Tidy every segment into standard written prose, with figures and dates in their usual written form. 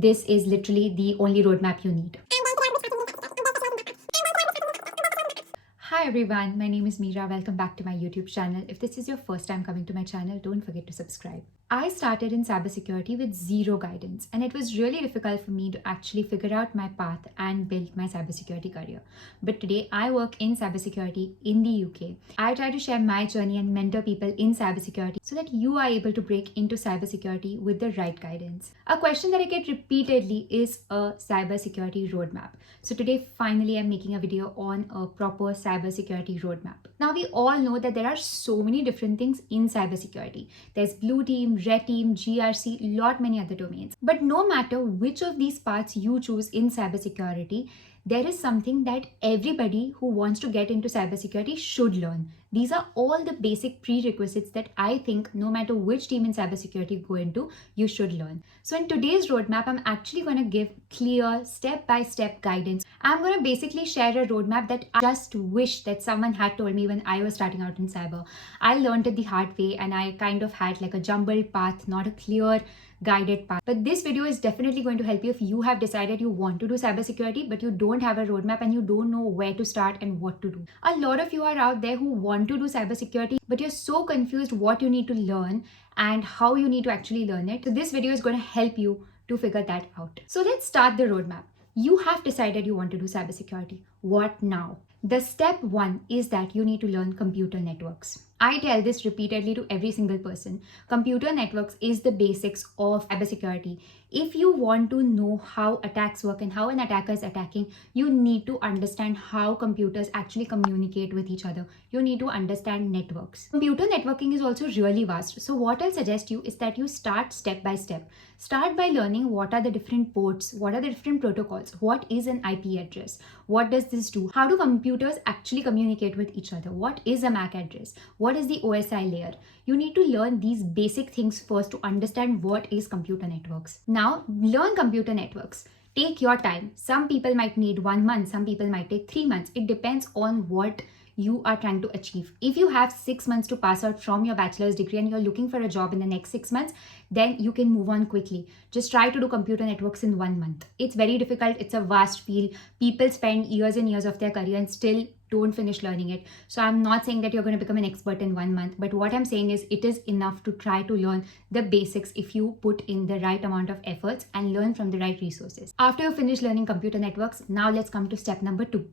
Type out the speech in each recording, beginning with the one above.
This is literally the only roadmap you need. Hi everyone, my name is Meera. Welcome back to my YouTube channel. If this is your first time coming to my channel, don't forget to subscribe. I started in cybersecurity with zero guidance, and it was really difficult for me to actually figure out my path and build my cybersecurity career. But today I work in cybersecurity in the UK. I try to share my journey and mentor people in cybersecurity so that you are able to break into cybersecurity with the right guidance. A question that I get repeatedly is a cybersecurity roadmap. So today finally I'm making a video on a proper cybersecurity roadmap. Now we all know that there are so many different things in cybersecurity. There's blue team, red team, GRC, lot many other domains. But no matter which of these paths you choose in cybersecurity, there is something that everybody who wants to get into cybersecurity should learn. These are all the basic prerequisites that I think no matter which team in cybersecurity you go into, you should learn. So in today's roadmap, I'm actually going to give clear step-by-step guidance. I'm going to basically share a roadmap that I just wish that someone had told me when I was starting out in cyber. I learned it the hard way and I kind of had like a jumbled path, not a clear guided path. But this video is definitely going to help you if you have decided you want to do cybersecurity, but you don't have a roadmap and you don't know where to start and what to do. A lot of you are out there who want to do cybersecurity, but you're so confused what you need to learn and how you need to actually learn it. So this video is going to help you to figure that out. So let's start the roadmap. You have decided you want to do cybersecurity. What now? The step one is that you need to learn computer networks. I tell this repeatedly to every single person. Computer networks is the basics of cybersecurity. If you want to know how attacks work and how an attacker is attacking, you need to understand how computers actually communicate with each other. You need to understand networks. Computer networking is also really vast. So what I'll suggest you is that you start step by step. Start by learning what are the different ports, what are the different protocols, what is an IP address, what does this do, how do computers actually communicate with each other, what is a MAC address, what is the OSI layer. You need to learn these basic things first to understand what is computer networks. Now, learn computer networks. Take your time. Some people might need 1 month, some people might take 3 months. It depends on what you are trying to achieve. If you have 6 months to pass out from your bachelor's degree and you're looking for a job in the next 6 months, then you can move on quickly. Just try to do computer networks in 1 month. It's very difficult. It's a vast field. People spend years and years of their career and still don't finish learning it. So I'm not saying that you're going to become an expert in 1 month, but what I'm saying is it is enough to try to learn the basics if you put in the right amount of efforts and learn from the right resources. After you finish learning computer networks, now let's come to step number 2.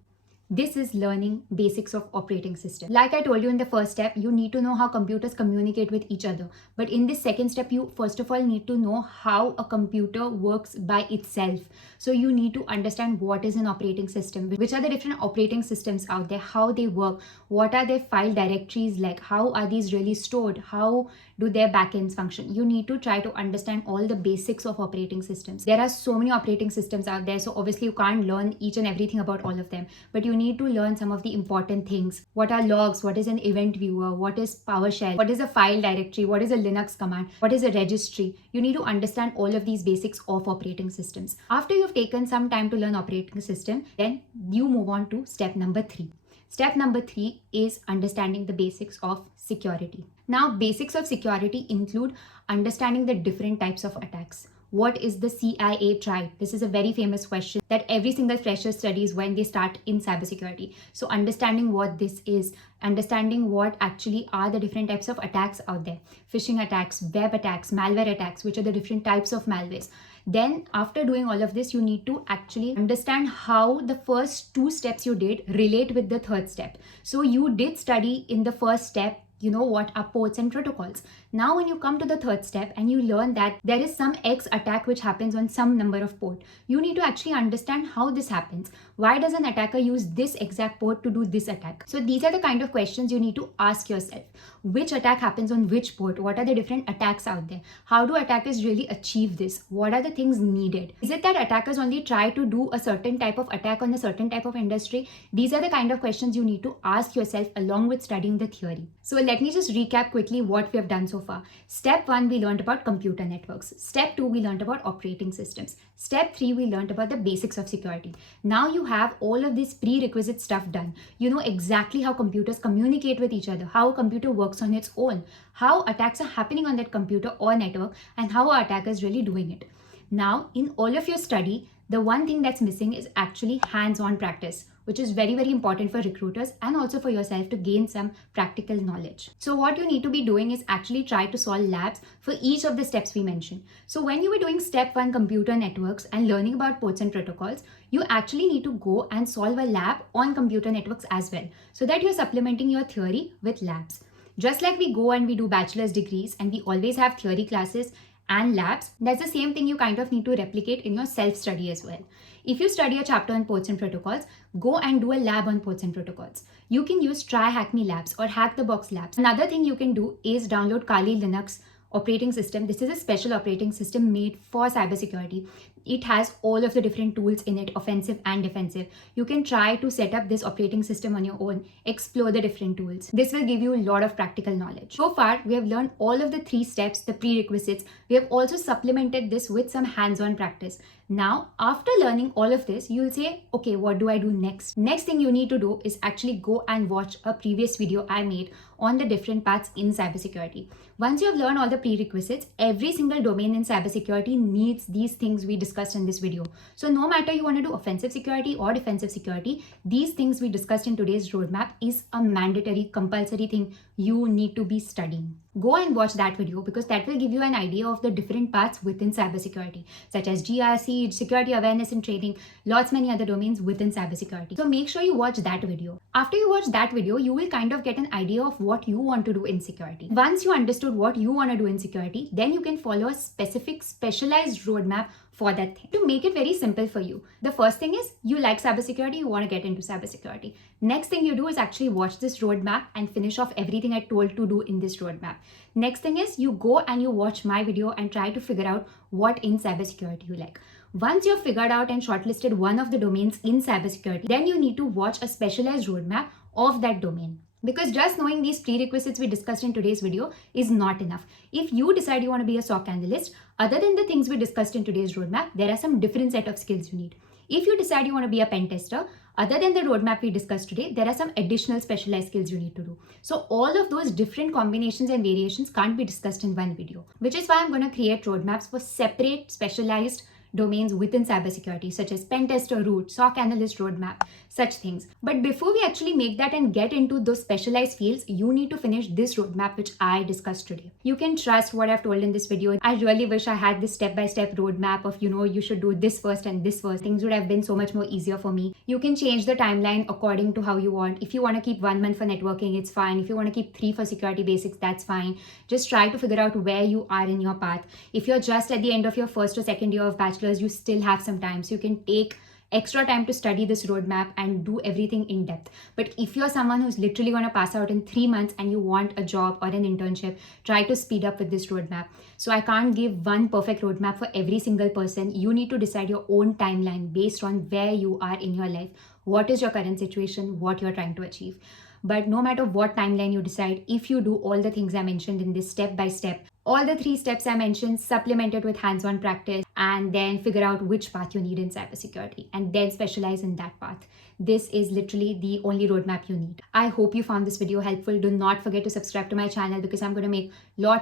This is learning basics of operating system. Like I told you in the first step, you need to know how computers communicate with each other. But in this second step, you first of all need to know how a computer works by itself. So you need to understand what is an operating system, which are the different operating systems out there, how they work, what are their file directories like, how are these really stored, how do their backends function. You need to try to understand all the basics of operating systems. There are so many operating systems out there, so obviously you can't learn each and everything about all of them, but you need to learn some of the important things. What are logs? What is an event viewer? What is PowerShell? What is a file directory? What is a Linux command? What is a registry? You need to understand all of these basics of operating systems. After you've taken some time to learn operating system, then you move on to step number 3. Step number 3 is understanding the basics of security. Now, basics of security include understanding the different types of attacks. What is the CIA triad? This is a very famous question that every single fresher studies when they start in cybersecurity. So understanding what this is, understanding what actually are the different types of attacks out there. Phishing attacks, web attacks, malware attacks, which are the different types of malwares. Then after doing all of this, you need to actually understand how the first 2 steps you did relate with the third step. So you did study in the first step, you know what are ports and protocols. Now when you come to the third step and you learn that there is some X attack which happens on some number of port, you need to actually understand how this happens. Why does an attacker use this exact port to do this attack? So these are the kind of questions you need to ask yourself. Which attack happens on which port? What are the different attacks out there? How do attackers really achieve this? What are the things needed? Is it that attackers only try to do a certain type of attack on a certain type of industry? These are the kind of questions you need to ask yourself along with studying the theory. So let me just recap quickly what we have done so far. Step 1, we learned about computer networks. Step 2, we learned about operating systems. Step 3, we learned about the basics of security. Now you have all of this prerequisite stuff done. You know exactly how computers communicate with each other, how a computer works on its own, how attacks are happening on that computer or network, and how our attacker is really doing it. Now, in all of your study, the one thing that's missing is actually hands-on practice, which is very, very important for recruiters and also for yourself to gain some practical knowledge. So what you need to be doing is actually try to solve labs for each of the steps we mentioned. So when you were doing step 1 computer networks and learning about ports and protocols, you actually need to go and solve a lab on computer networks as well, so that you're supplementing your theory with labs. Just like we go and we do bachelor's degrees and we always have theory classes and labs, that's the same thing you kind of need to replicate in your self-study as well. If you study a chapter on ports and protocols, go and do a lab on ports and protocols. You can use Try Hack Me Labs or Hack the Box Labs. Another thing you can do is download Kali Linux operating system. This is a special operating system made for cybersecurity. It has all of the different tools in it, offensive and defensive. You can try to set up this operating system on your own, explore the different tools. This will give you a lot of practical knowledge. So far, we have learned all of the 3 steps, the prerequisites. We have also supplemented this with some hands-on practice. Now, after learning all of this, you'll say, okay, what do I do next? Next thing you need to do is actually go and watch a previous video I made on the different paths in cybersecurity. Once you have learned all the prerequisites, every single domain in cybersecurity needs these things we discussed in this video. So no matter you want to do offensive security or defensive security, these things we discussed in today's roadmap is a mandatory, compulsory thing you need to be studying. Go and watch that video because that will give you an idea of the different paths within cybersecurity, such as GRC, security awareness and training, lots many other domains within cybersecurity. So make sure you watch that video. After you watch that video, you will kind of get an idea of what you want to do in security. Once you understood what you want to do in security, then you can follow a specific specialized roadmap for that thing. To make it very simple for you, the first thing is you like cybersecurity, you want to get into cybersecurity. Next thing you do is actually watch this roadmap and finish off everything I told to do in this roadmap. Next thing is you go and you watch my video and try to figure out what in cybersecurity you like. Once you've figured out and shortlisted one of the domains in cybersecurity, then you need to watch a specialized roadmap of that domain. Because just knowing these prerequisites we discussed in today's video is not enough. If you decide you want to be a SOC analyst, other than the things we discussed in today's roadmap, there are some different set of skills you need. If you decide you want to be a pen tester, other than the roadmap we discussed today, there are some additional specialized skills you need to do. So all of those different combinations and variations can't be discussed in one video, which is why I'm going to create roadmaps for separate specialized domains within cybersecurity, such as pen tester route, SOC analyst roadmap, such things. But before we actually make that and get into those specialized fields, you need to finish this roadmap which I discussed today. You can trust what I've told in this video. I really wish I had this step-by-step roadmap of, you should do this first and this first. Things would have been so much more easier for me. You can change the timeline according to how you want. If you want to keep 1 month for networking, it's fine. If you want to keep 3 for security basics, that's fine. Just try to figure out where you are in your path. If you're just at the end of your first or second year of bachelor's, you still have some time, so you can take extra time to study this roadmap and do everything in depth. But if you're someone who's literally going to pass out in 3 months and you want a job or an internship, try to speed up with this roadmap. So I can't give one perfect roadmap for every single person. You need to decide your own timeline based on where you are in your life, what is your current situation, what you're trying to achieve. But no matter what timeline you decide, if you do all the things I mentioned in this step by step, all the 3 steps I mentioned, supplemented with hands-on practice, and then figure out which path you need in cybersecurity and then specialize in that path. This is literally the only roadmap you need. I hope you found this video helpful. Do not forget to subscribe to my channel because I'm going to make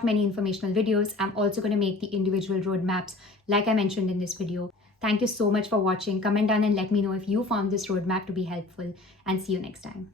many informational videos. I'm also going to make the individual roadmaps like I mentioned in this video. Thank you so much for watching. Comment down and let me know if you found this roadmap to be helpful, and see you next time.